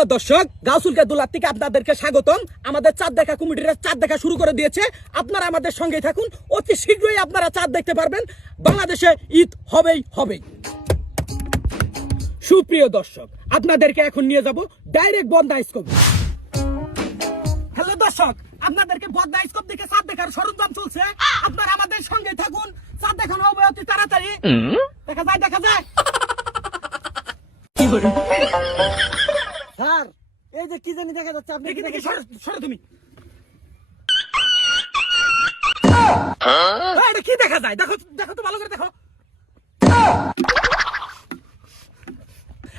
Hello দর্শক, গাউসুলকে দুলার থেকে আপনাদেরকে স্বাগতম। আমাদের চাঁদ দেখা কমিটিরা চাঁদ দেখা শুরু করে দিয়েছে। আপনারা আমাদের সঙ্গে থাকুন, অতি শীঘ্রই আপনারা চাঁদ দেখতে পারবেন। বাংলাদেশে ঈদ হবেই হবে। সুপ্রিয় দর্শক, আপনাদেরকে এখন নিয়ে যাব ডাইরেক্ট বন্দা স্কোপ। হ্যালো দর্শক, আপনাদেরকে বন্দা স্কোপ দেখে চাঁদ দেখার সরঞ্জাম চলছে। আপনারা আমাদের সঙ্গে থাকুন, চাঁদ দেখানো হবে অতি তাড়াতাড়ি। দেখা যায় স্যার, এই যে কি জানি দেখা যাচ্ছে, আপনি কি দেখেন? সরো তুমি। এটা কি দেখা যায়? দেখো দেখো তো ভালো করে দেখো।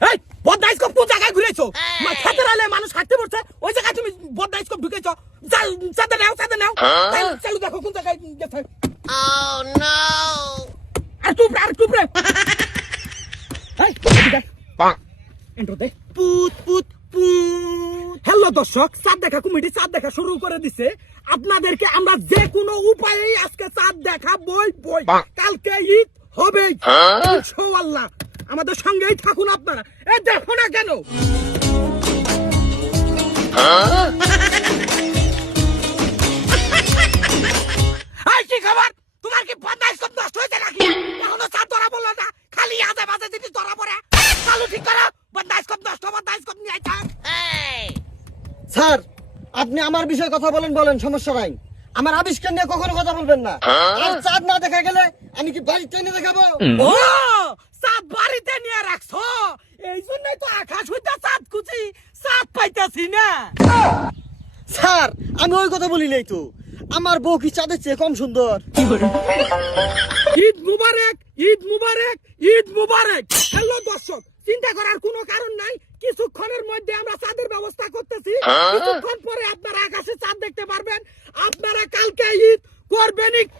এই বদনাইস্কোপ কোন জায়গায় ঘুরেছো? খেতে রালে মানুষ হাঁটতে পড়ছে, ওই জায়গায় তুমি বদনাইস্কোপ ঢুকেছো। চাঁদে নাও চালু দেখো কোন জায়গায় গেছে। Oh no! আর টুপরে এই দেখ এন্ট্রো দে। পুত পুত পুত। হ্যালো দর্শক, চাঁদ দেখা কমিটি চাঁদ দেখা শুরু করে দিছে। আপনাদেরকে আমরা যে কোনো উপায়ে আজকে চাঁদ দেখাবই। কালকে ঈদ হবে ইনশাআল্লাহ। আমাদের সঙ্গেই থাকুন আপনারা। এ দেখো না কেন? এই কি খবর? তোমার কি বদনাইস্কোপ নষ্ট হয়েছে নাকি? এখনো চাঁদ ধরা বললো না, খালি আজে বাজে জিনিস ধরা পড়ে। চালু ঠিক করো। বদনাইস্কোপ নিয়ে আইছা। Hey! স্যার, আপনি আমার বিষয়ে কথা বলেন, সমস্যা নাই। আমার আবিষ্কার নিয়ে কখনো কথা বলবেন না। আর চাঁদ না দেখা গেলে আমি কি বাড়িতে এনে দেখাবো? ও চাঁদ বাড়িতে নিয়ে রাখছো, এই জন্যই তো আকাশ হইতে চাঁদ খুঁজি, চাঁদ পাইতাছি না। স্যার, আমি ওই কথা বলি নাই তো। আমার বউ কি চাঁদের চেয়ে কম সুন্দর? ঈদ মুবারক, ঈদ মুবারক, ঈদ মুবারক। হ্যালো দর্শক, চিন্তা করার কোনো কারণ নাই। কিছুক্ষণের মধ্যে আমরা চাঁদের ব্যবস্থা করতেছি। কিছুক্ষণ পরে আপনারা আকাশে চাঁদ দেখতে পারবেন। আপনারা কালকে ঈদ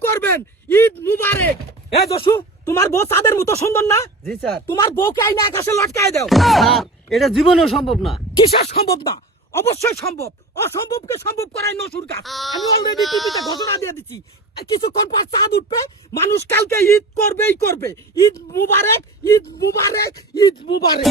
করবেন। ঈদ মুবারক। এ জসু, তোমার বউ চাঁদের মতো সুন্দর না? জি স্যার। তোমার বউকে আইনা আকাশে লটকায় দাও। স্যার, এটা জীবনেও সম্ভব না। কিসের সম্ভব না? অবশ্যই সম্ভব। অসম্ভবকে সম্ভব করাই নসুর কাজ। আমি অলরেডি টিভিতে ঘোষণা দিয়ে দিচ্ছি, কিছুক্ষণ পর চাঁদ উঠবে, মানুষ কালকে ঈদ করবে। ঈদ মুবারক, ঈদ মুবারক, ঈদ মুবারক।